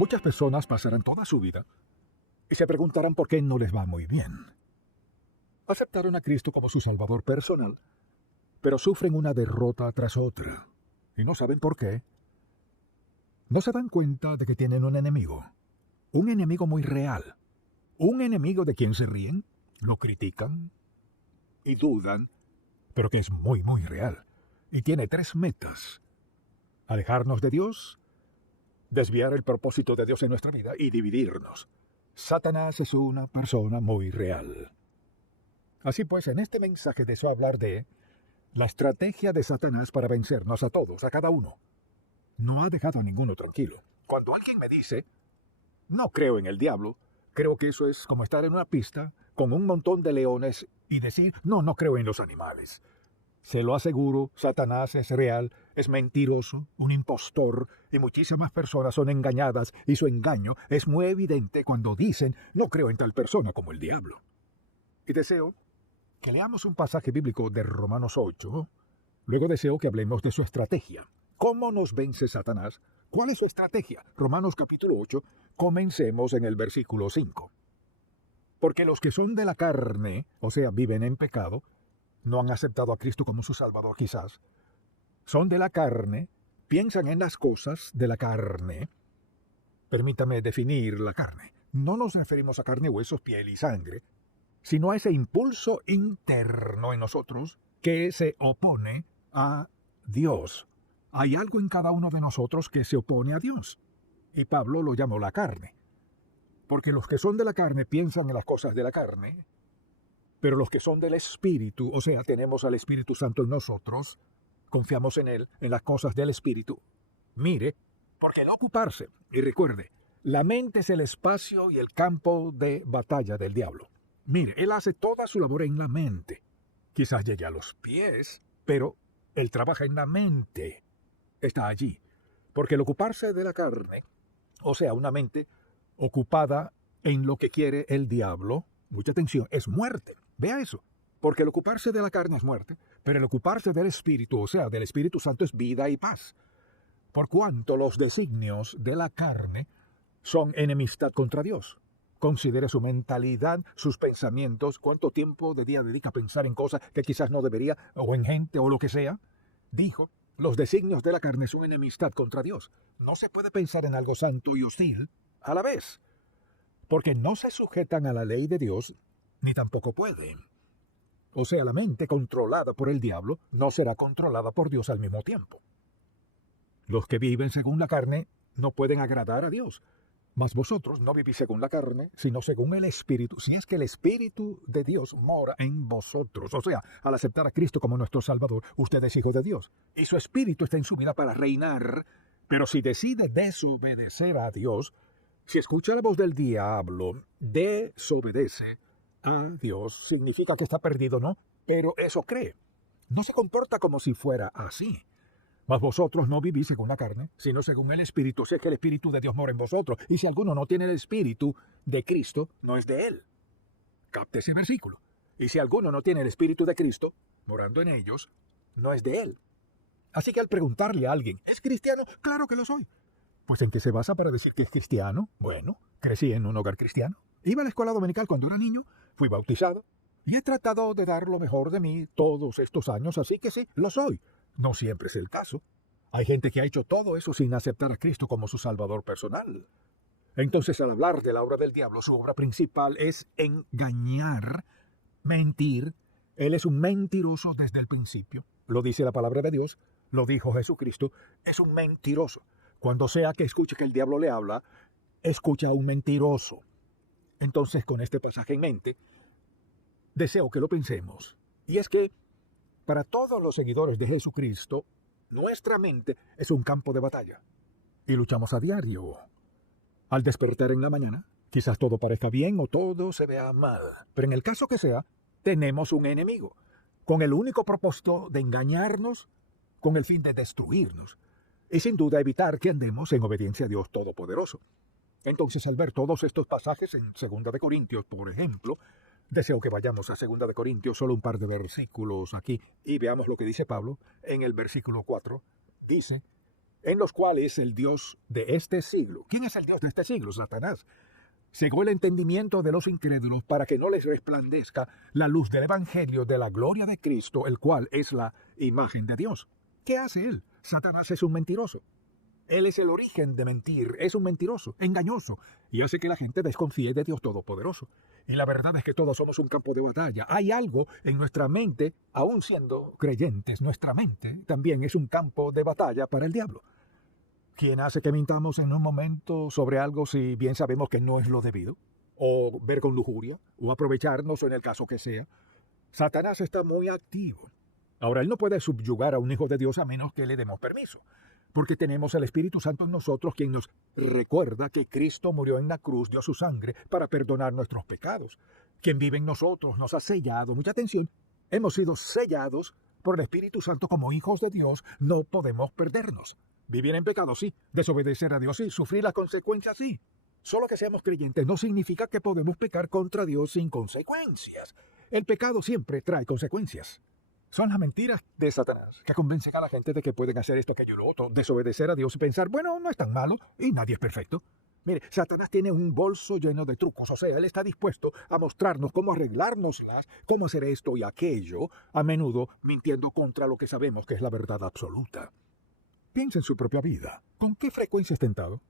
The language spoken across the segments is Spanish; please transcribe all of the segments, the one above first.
Muchas personas pasarán toda su vida y se preguntarán por qué no les va muy bien. Aceptaron a Cristo como su Salvador personal, pero sufren una derrota tras otra y no saben por qué. No se dan cuenta de que tienen un enemigo muy real, un enemigo de quien se ríen, lo critican y dudan, pero que es muy, muy real y tiene 3 metas: alejarnos de Dios, desviar el propósito de Dios en nuestra vida y dividirnos. Satanás es una persona muy real. Así pues, en este mensaje deseo hablar de la estrategia de Satanás para vencernos a todos, a cada uno. No ha dejado a ninguno tranquilo. Cuando alguien me dice, no creo en el diablo, creo que eso es como estar en una pista con un montón de leones y decir, no creo en los animales. Se lo aseguro, Satanás es real, es mentiroso, un impostor, y muchísimas personas son engañadas, y su engaño es muy evidente cuando dicen, no creo en tal persona como el diablo. Y deseo que leamos un pasaje bíblico de Romanos 8. Luego deseo que hablemos de su estrategia. ¿Cómo nos vence Satanás? ¿Cuál es su estrategia? Romanos capítulo 8, comencemos en el versículo 5. Porque los que son de la carne, o sea, viven en pecado, no han aceptado a Cristo como su Salvador quizás, son de la carne, piensan en las cosas de la carne. Permítame definir la carne. No nos referimos a carne, huesos, piel y sangre, sino a ese impulso interno en nosotros que se opone a Dios. Hay algo en cada uno de nosotros que se opone a Dios, y Pablo lo llamó la carne. Porque los que son de la carne piensan en las cosas de la carne, pero los que son del Espíritu, o sea, tenemos al Espíritu Santo en nosotros, confiamos en Él, en las cosas del Espíritu. Mire, porque el ocuparse, y recuerde, la mente es el espacio y el campo de batalla del diablo. Mire, él hace toda su labor en la mente. Quizás llegue a los pies, pero él trabaja en la mente. Está allí. Porque el ocuparse de la carne, o sea, una mente ocupada en lo que quiere el diablo, mucha atención, es muerte. Vea eso. Porque el ocuparse de la carne es muerte, pero el ocuparse del Espíritu, o sea, del Espíritu Santo, es vida y paz. Por cuanto los designios de la carne son enemistad contra Dios. Considere su mentalidad, sus pensamientos, cuánto tiempo de día dedica a pensar en cosas que quizás no debería, o en gente o lo que sea. Dijo, los designios de la carne son enemistad contra Dios. No se puede pensar en algo santo y hostil a la vez, porque no se sujetan a la ley de Dios, ni tampoco pueden. O sea, la mente controlada por el diablo no será controlada por Dios al mismo tiempo. Los que viven según la carne no pueden agradar a Dios. Mas vosotros no vivís según la carne, sino según el Espíritu, si es que el Espíritu de Dios mora en vosotros. O sea, al aceptar a Cristo como nuestro Salvador, usted es hijo de Dios, y su Espíritu está en su vida para reinar. Pero si decide desobedecer a Dios, si escucha la voz del diablo, desobedece a Dios, significa que está perdido, ¿no? Pero eso cree. No se comporta como si fuera así. Mas vosotros no vivís según la carne, sino según el Espíritu. Si es que el Espíritu de Dios mora en vosotros. Y si alguno no tiene el Espíritu de Cristo, no es de él. Capte ese versículo. Y si alguno no tiene el Espíritu de Cristo, morando en ellos, no es de él. Así que al preguntarle a alguien, ¿es cristiano? Claro que lo soy. Pues ¿en qué se basa para decir que es cristiano? Bueno, crecí en un hogar cristiano. Iba a la escuela dominical cuando era niño, fui bautizado, y he tratado de dar lo mejor de mí todos estos años, así que sí, lo soy. No siempre es el caso. Hay gente que ha hecho todo eso sin aceptar a Cristo como su Salvador personal. Entonces, al hablar de la obra del diablo, su obra principal es engañar, mentir. Él es un mentiroso desde el principio. Lo dice la palabra de Dios, lo dijo Jesucristo, es un mentiroso. Cuando sea que escuche que el diablo le habla, escucha a un mentiroso. Entonces, con este pasaje en mente, deseo que lo pensemos. Y es que, para todos los seguidores de Jesucristo, nuestra mente es un campo de batalla. Y luchamos a diario. Al despertar en la mañana, quizás todo parezca bien o todo se vea mal. Pero en el caso que sea, tenemos un enemigo, con el único propósito de engañarnos, con el fin de destruirnos. Y sin duda evitar que andemos en obediencia a Dios Todopoderoso. Entonces, al ver todos estos pasajes en 2 de Corintios, por ejemplo, deseo que vayamos a 2 de Corintios, solo un par de versículos aquí, y veamos lo que dice Pablo en el versículo 4. Dice, en los cuales el Dios de este siglo, ¿quién es el Dios de este siglo? Satanás. Cegó el entendimiento de los incrédulos para que no les resplandezca la luz del Evangelio de la gloria de Cristo, el cual es la imagen de Dios. ¿Qué hace él? Satanás es un mentiroso. Él es el origen de mentir, es un mentiroso, engañoso, y hace que la gente desconfíe de Dios Todopoderoso. Y la verdad es que todos somos un campo de batalla. Hay algo en nuestra mente, aun siendo creyentes, nuestra mente también es un campo de batalla para el diablo. ¿Quién hace que mintamos en un momento sobre algo si bien sabemos que no es lo debido? ¿O ver con lujuria? ¿O aprovecharnos en el caso que sea? Satanás está muy activo. Ahora, él no puede subyugar a un hijo de Dios a menos que le demos permiso, porque tenemos el Espíritu Santo en nosotros, quien nos recuerda que Cristo murió en la cruz, dio su sangre para perdonar nuestros pecados. Quien vive en nosotros nos ha sellado. Mucha atención, hemos sido sellados por el Espíritu Santo como hijos de Dios. No podemos perdernos. Vivir en pecado, sí. Desobedecer a Dios, sí. Sufrir las consecuencias, sí. Solo que seamos creyentes no significa que podemos pecar contra Dios sin consecuencias. El pecado siempre trae consecuencias. Son las mentiras de Satanás que convencen a la gente de que pueden hacer esto, aquello y lo otro, desobedecer a Dios y pensar, bueno, no es tan malo y nadie es perfecto. Mire, Satanás tiene un bolso lleno de trucos, o sea, él está dispuesto a mostrarnos cómo arreglárnoslas, cómo hacer esto y aquello, a menudo mintiendo contra lo que sabemos que es la verdad absoluta. Piensa en su propia vida. ¿Con qué frecuencia es tentado?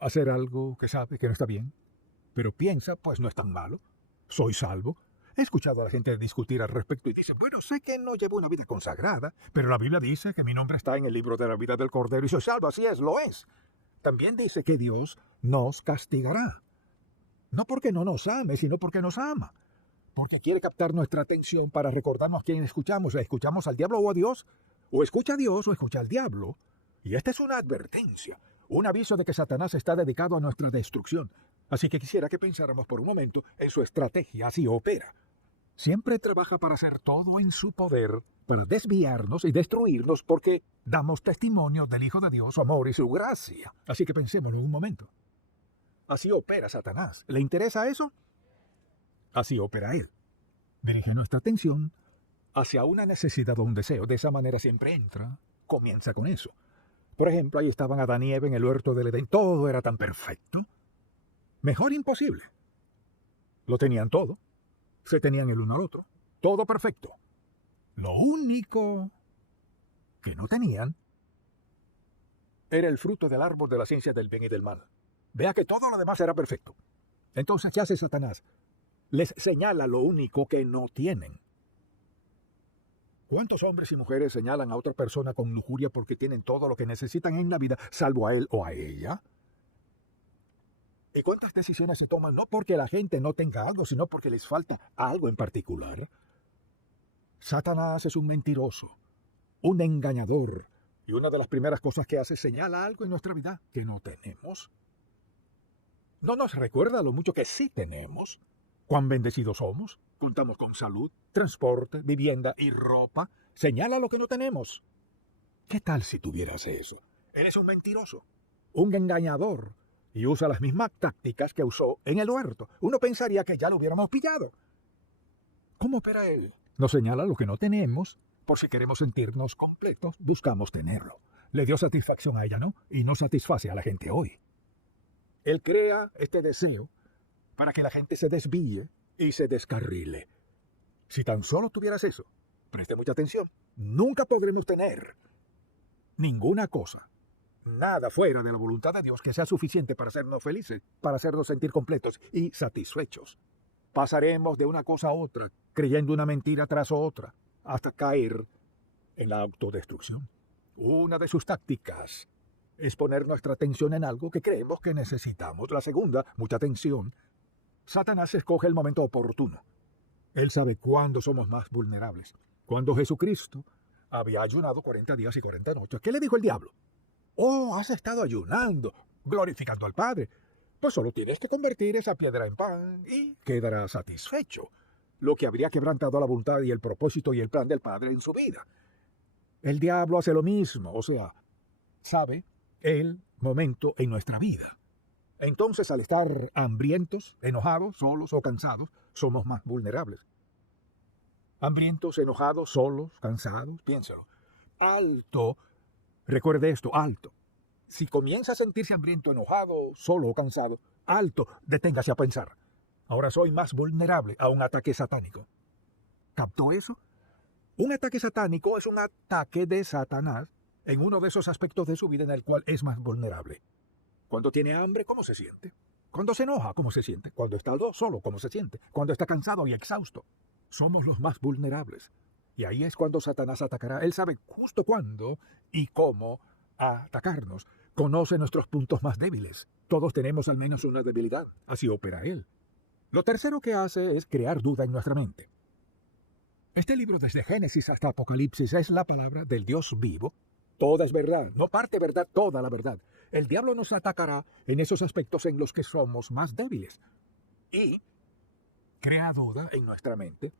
Hacer algo que sabe que no está bien, pero piensa, pues no es tan malo. Soy salvo. He escuchado a la gente discutir al respecto y dice, bueno, sé que no llevo una vida consagrada, pero la Biblia dice que mi nombre está en el libro de la vida del Cordero y soy salvo, así es, lo es. También dice que Dios nos castigará. No porque no nos ame, sino porque nos ama. Porque quiere captar nuestra atención para recordarnos quién escuchamos. ¿Escuchamos al diablo o a Dios? O escucha a Dios o escucha al diablo. Y esta es una advertencia, un aviso de que Satanás está dedicado a nuestra destrucción. Así que quisiera que pensáramos por un momento en su estrategia, así opera. Siempre trabaja para hacer todo en su poder, para desviarnos y destruirnos porque damos testimonio del Hijo de Dios, su amor y su gracia. Así que pensemos en un momento. Así opera Satanás. ¿Le interesa eso? Así opera él. Dirige nuestra atención hacia una necesidad o un deseo. De esa manera siempre entra, comienza con eso. Por ejemplo, ahí estaban Adán y Eva en el huerto del Edén. Todo era tan perfecto. Mejor imposible. Lo tenían todo. Se tenían el uno al otro. Todo perfecto. Lo único que no tenían era el fruto del árbol de la ciencia del bien y del mal. Vea que todo lo demás era perfecto. Entonces, ¿qué hace Satanás? Les señala lo único que no tienen. ¿Cuántos hombres y mujeres señalan a otra persona con lujuria porque tienen todo lo que necesitan en la vida, salvo a él o a ella? ¿Y cuántas decisiones se toman no porque la gente no tenga algo, sino porque les falta algo en particular? Satanás es un mentiroso, un engañador, y una de las primeras cosas que hace es señala algo en nuestra vida que no tenemos. No nos recuerda lo mucho que sí tenemos, cuán bendecidos somos, contamos con salud, transporte, vivienda y ropa. Señala lo que no tenemos. ¿Qué tal si tuvieras eso? Eres un mentiroso, un engañador, y usa las mismas tácticas que usó en el huerto. Uno pensaría que ya lo hubiéramos pillado. ¿Cómo opera él? Nos señala lo que no tenemos, por si queremos sentirnos completos, buscamos tenerlo. Le dio satisfacción a ella, ¿no? Y no satisface a la gente hoy. Él crea este deseo para que la gente se desvíe y se descarrile. Si tan solo tuvieras eso, preste mucha atención, nunca podremos tener ninguna cosa, nada fuera de la voluntad de Dios que sea suficiente para hacernos felices, para hacernos sentir completos y satisfechos. Pasaremos de una cosa a otra, creyendo una mentira tras otra, hasta caer en la autodestrucción. Una de sus tácticas es poner nuestra atención en algo que creemos que necesitamos. La segunda, mucha atención. Satanás escoge el momento oportuno. Él sabe cuándo somos más vulnerables. Cuando Jesucristo había ayunado 40 días y 40 noches, ¿qué le dijo el diablo? Oh, has estado ayunando, glorificando al Padre. Pues solo tienes que convertir esa piedra en pan y quedarás satisfecho. Lo que habría quebrantado la voluntad y el propósito y el plan del Padre en su vida. El diablo hace lo mismo, o sea, sabe el momento en nuestra vida. Entonces, al estar hambrientos, enojados, solos o cansados, somos más vulnerables. Hambrientos, enojados, solos, cansados, piénsalo. Alto Recuerde esto, alto. Si comienza a sentirse hambriento, enojado, solo o cansado, alto, deténgase a pensar. Ahora soy más vulnerable a un ataque satánico. ¿Captó eso? Un ataque satánico es un ataque de Satanás en uno de esos aspectos de su vida en el cual es más vulnerable. Cuando tiene hambre, ¿cómo se siente? Cuando se enoja, ¿cómo se siente? Cuando está solo, ¿cómo se siente? Cuando está cansado y exhausto. Somos los más vulnerables. Y ahí es cuando Satanás atacará. Él sabe justo cuándo y cómo atacarnos. Conoce nuestros puntos más débiles. Todos tenemos al menos una debilidad. Así opera él. Lo tercero que hace es crear duda en nuestra mente. Este libro, desde Génesis hasta Apocalipsis, es la palabra del Dios vivo. Toda es verdad, no parte verdad, toda la verdad. El diablo nos atacará en esos aspectos en los que somos más débiles. Y crea duda en nuestra mente.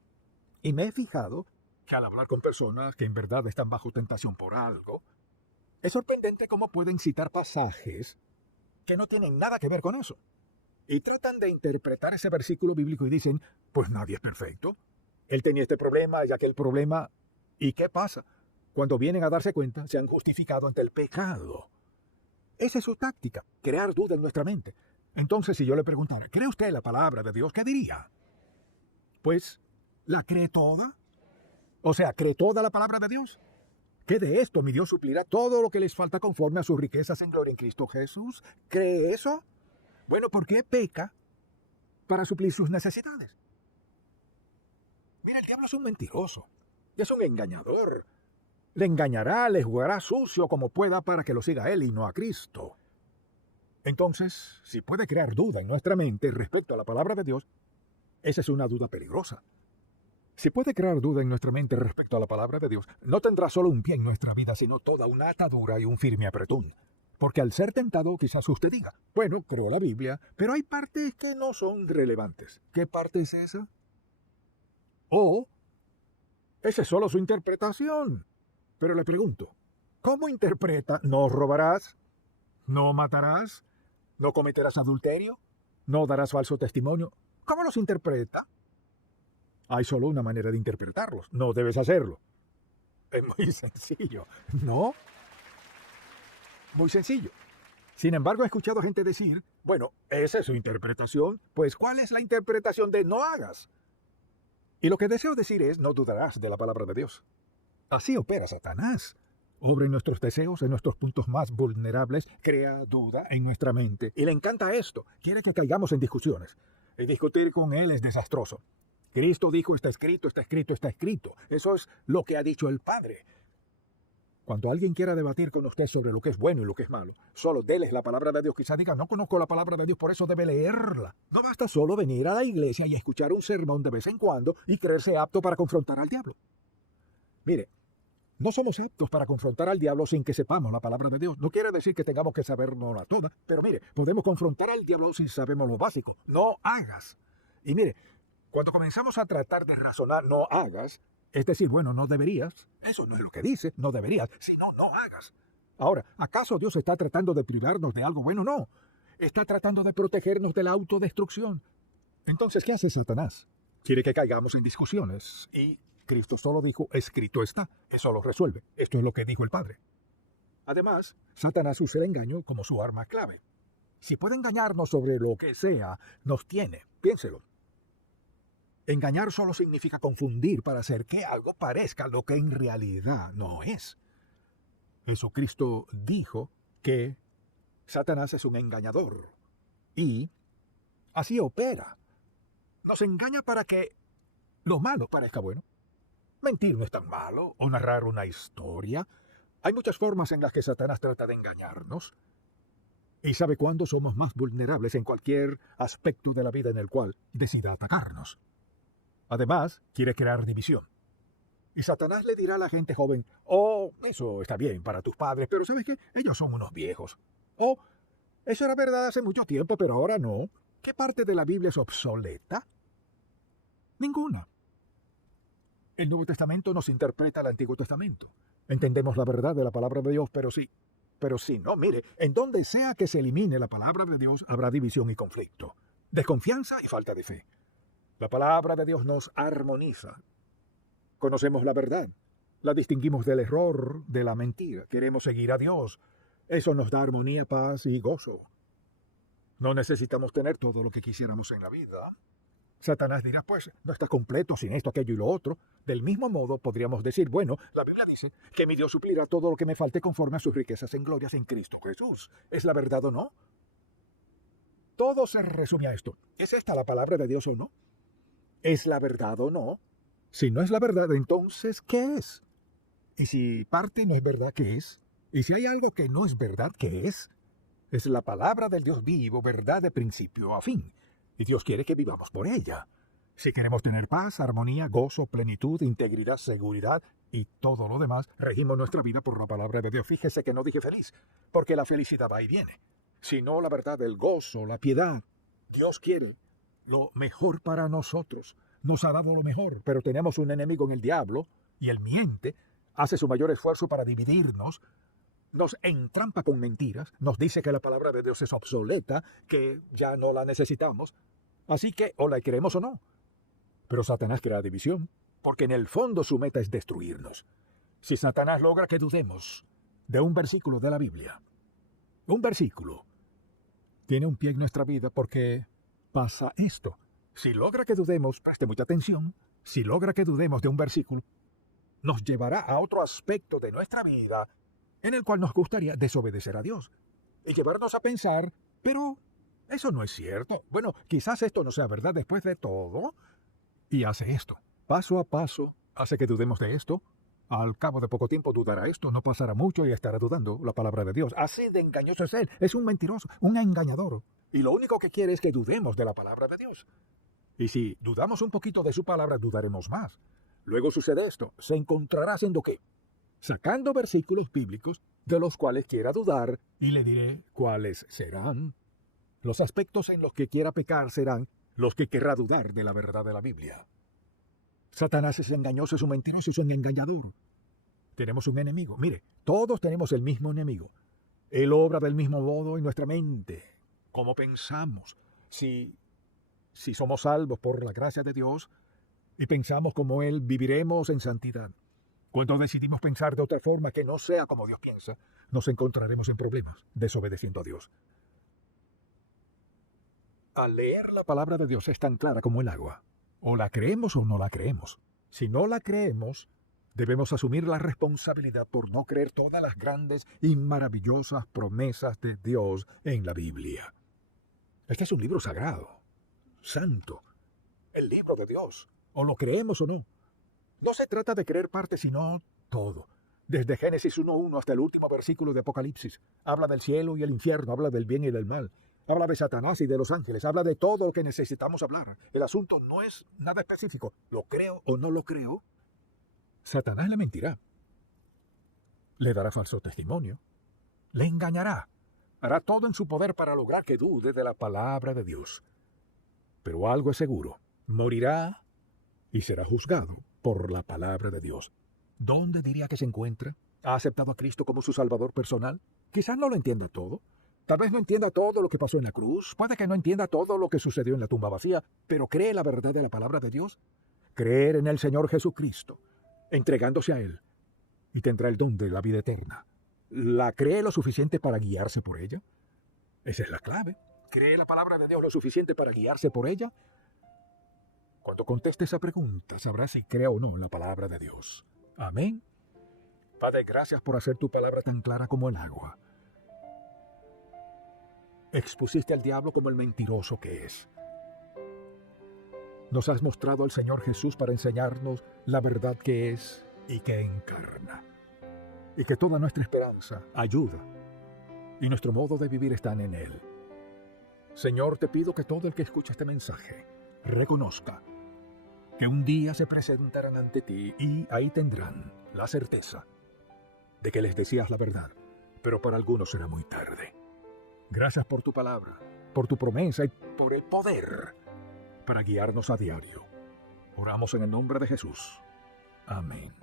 Y me he fijado que al hablar con personas que en verdad están bajo tentación por algo, es sorprendente cómo pueden citar pasajes que no tienen nada que ver con eso. Y tratan de interpretar ese versículo bíblico y dicen, pues nadie es perfecto. Él tenía este problema y aquel problema. ¿Y qué pasa? Cuando vienen a darse cuenta, se han justificado ante el pecado. Esa es su táctica, crear duda en nuestra mente. Entonces, si yo le preguntara, ¿cree usted la palabra de Dios? ¿Qué diría? Pues, ¿la cree toda? O sea, ¿cree toda la palabra de Dios? ¿Qué de esto mi Dios suplirá todo lo que les falta conforme a sus riquezas en gloria en Cristo Jesús? ¿Cree eso? Bueno, ¿por qué peca para suplir sus necesidades? Mira, el diablo es un mentiroso, es un engañador. Le engañará, le jugará sucio como pueda para que lo siga a él y no a Cristo. Entonces, si puede crear duda en nuestra mente respecto a la palabra de Dios, esa es una duda peligrosa. Si puede crear duda en nuestra mente respecto a la palabra de Dios, no tendrá solo un pie en nuestra vida, sino toda una atadura y un firme apretón. Porque al ser tentado, quizás usted diga, bueno, creo la Biblia, pero hay partes que no son relevantes. ¿Qué parte es esa? O, esa es solo su interpretación. Pero le pregunto, ¿cómo interpreta no robarás, no matarás, no cometerás adulterio, no darás falso testimonio? ¿Cómo los interpreta? Hay solo una manera de interpretarlos. No debes hacerlo. Es muy sencillo, ¿no? Muy sencillo. Sin embargo, he escuchado gente decir, bueno, esa es su interpretación, pues ¿cuál es la interpretación de no hagas? Y lo que deseo decir es, no dudarás de la palabra de Dios. Así opera Satanás. Obra en nuestros deseos, en nuestros puntos más vulnerables, crea duda en nuestra mente. Y le encanta esto. Quiere que caigamos en discusiones. Y discutir con él es desastroso. Cristo dijo, está escrito, está escrito, está escrito. Eso es lo que ha dicho el Padre. Cuando alguien quiera debatir con usted sobre lo que es bueno y lo que es malo, solo déles la palabra de Dios. Quizá diga, no conozco la palabra de Dios, por eso debe leerla. No basta solo venir a la iglesia y escuchar un sermón de vez en cuando y creerse apto para confrontar al diablo. Mire, no somos aptos para confrontar al diablo sin que sepamos la palabra de Dios. No quiere decir que tengamos que sabernosla toda, pero mire, podemos confrontar al diablo si sabemos lo básico. No hagas. Y mire, cuando comenzamos a tratar de razonar, no hagas, es decir, bueno, no deberías, eso no es lo que dice, no deberías, sino no hagas. Ahora, ¿acaso Dios está tratando de privarnos de algo bueno? No. Está tratando de protegernos de la autodestrucción. Entonces, ¿qué hace Satanás? Quiere que caigamos en discusiones. Y Cristo solo dijo, escrito está. Eso lo resuelve. Esto es lo que dijo el Padre. Además, Satanás usa el engaño como su arma clave. Si puede engañarnos sobre lo que sea, nos tiene. Piénselo. Engañar solo significa confundir para hacer que algo parezca lo que en realidad no es. Jesucristo dijo que Satanás es un engañador. Y así opera. Nos engaña para que lo malo parezca bueno. Mentir no es tan malo, o narrar una historia. Hay muchas formas en las que Satanás trata de engañarnos. Y sabe cuándo somos más vulnerables en cualquier aspecto de la vida en el cual decida atacarnos. Además, quiere crear división. Y Satanás le dirá a la gente joven, oh, eso está bien para tus padres, pero ¿sabes qué? Ellos son unos viejos. Oh, eso era verdad hace mucho tiempo, pero ahora no. ¿Qué parte de la Biblia es obsoleta? Ninguna. El Nuevo Testamento nos interpreta el Antiguo Testamento. Entendemos la verdad de la palabra de Dios, pero sí, no, mire, en donde sea que se elimine la palabra de Dios, habrá división y conflicto, desconfianza y falta de fe. La palabra de Dios nos armoniza. Conocemos la verdad. La distinguimos del error, de la mentira. Queremos seguir a Dios. Eso nos da armonía, paz y gozo. No necesitamos tener todo lo que quisiéramos en la vida. Satanás dirá, pues, no está completo sin esto, aquello y lo otro. Del mismo modo, podríamos decir, bueno, la Biblia dice que mi Dios suplirá todo lo que me falte conforme a sus riquezas en glorias en Cristo Jesús. ¿Es la verdad o no? Todo se resume a esto. ¿Es esta la palabra de Dios o no? ¿Es la verdad o no? Si no es la verdad, entonces, ¿qué es? Y si parte no es verdad, ¿qué es? Y si hay algo que no es verdad, ¿qué es? Es la palabra del Dios vivo, verdad de principio a fin. Y Dios quiere que vivamos por ella. Si queremos tener paz, armonía, gozo, plenitud, integridad, seguridad y todo lo demás, regimos nuestra vida por la palabra de Dios. Fíjese que no dije feliz, porque la felicidad va y viene. Sino la verdad, el gozo, la piedad. Dios quiere lo mejor para nosotros. Nos ha dado lo mejor, pero tenemos un enemigo en el diablo, y él miente, hace su mayor esfuerzo para dividirnos, nos entrampa con mentiras, nos dice que la palabra de Dios es obsoleta, que ya no la necesitamos, así que o la queremos o no. Pero Satanás crea división, porque en el fondo su meta es destruirnos. Si Satanás logra que dudemos de un versículo de la Biblia, un versículo tiene un pie en nuestra vida porque pasa esto. Si logra que dudemos, preste mucha atención, si logra que dudemos de un versículo, nos llevará a otro aspecto de nuestra vida en el cual nos gustaría desobedecer a Dios y llevarnos a pensar, pero eso no es cierto. Bueno, quizás esto no sea verdad después de todo. Y hace esto. Paso a paso, hace que dudemos de esto. Al cabo de poco tiempo dudará esto, no pasará mucho y estará dudando la palabra de Dios. Así de engañoso es él. Es un mentiroso, un engañador. Y lo único que quiere es que dudemos de la palabra de Dios. Y si dudamos un poquito de su palabra, dudaremos más. Luego sucede esto. ¿Se encontrará haciendo qué? Sacando versículos bíblicos de los cuales quiera dudar, y le diré cuáles serán. Los aspectos en los que quiera pecar serán los que querrá dudar de la verdad de la Biblia. Satanás es engañoso, es un mentiroso, es un engañador. Tenemos un enemigo. Mire, todos tenemos el mismo enemigo. Él obra del mismo modo en nuestra mente. ¿Cómo pensamos? Si somos salvos por la gracia de Dios y pensamos como Él, viviremos en santidad. Cuando decidimos pensar de otra forma que no sea como Dios piensa, nos encontraremos en problemas, desobedeciendo a Dios. Al leer la palabra de Dios es tan clara como el agua. O la creemos o no la creemos. Si no la creemos, debemos asumir la responsabilidad por no creer todas las grandes y maravillosas promesas de Dios en la Biblia. Este es un libro sagrado, santo, el libro de Dios. O lo creemos o no. No se trata de creer parte, sino todo. Desde Génesis 1:1 hasta el último versículo de Apocalipsis. Habla del cielo y el infierno, habla del bien y del mal. Habla de Satanás y de los ángeles, habla de todo lo que necesitamos hablar. El asunto no es nada específico. ¿Lo creo o no lo creo? Satanás le mentirá. Le dará falso testimonio. Le engañará. Hará todo en su poder para lograr que dude de la palabra de Dios. Pero algo es seguro. Morirá y será juzgado por la palabra de Dios. ¿Dónde diría que se encuentra? ¿Ha aceptado a Cristo como su Salvador personal? Quizás no lo entienda todo. Tal vez no entienda todo lo que pasó en la cruz. Puede que no entienda todo lo que sucedió en la tumba vacía. Pero ¿cree la verdad de la palabra de Dios? Creer en el Señor Jesucristo, entregándose a Él, y tendrá el don de la vida eterna. ¿La cree lo suficiente para guiarse por ella? Esa es la clave. ¿Cree la palabra de Dios lo suficiente para guiarse por ella? Cuando conteste esa pregunta, sabrás si cree o no en la palabra de Dios. Amén. Padre, gracias por hacer tu palabra tan clara como el agua. Expusiste al diablo como el mentiroso que es. Nos has mostrado al Señor Jesús para enseñarnos la verdad que es y que encarna. Y que toda nuestra esperanza, ayuda y nuestro modo de vivir están en Él. Señor, te pido que todo el que escuche este mensaje reconozca que un día se presentarán ante ti y ahí tendrán la certeza de que les decías la verdad, pero para algunos será muy tarde. Gracias por tu palabra, por tu promesa y por el poder para guiarnos a diario. Oramos en el nombre de Jesús. Amén.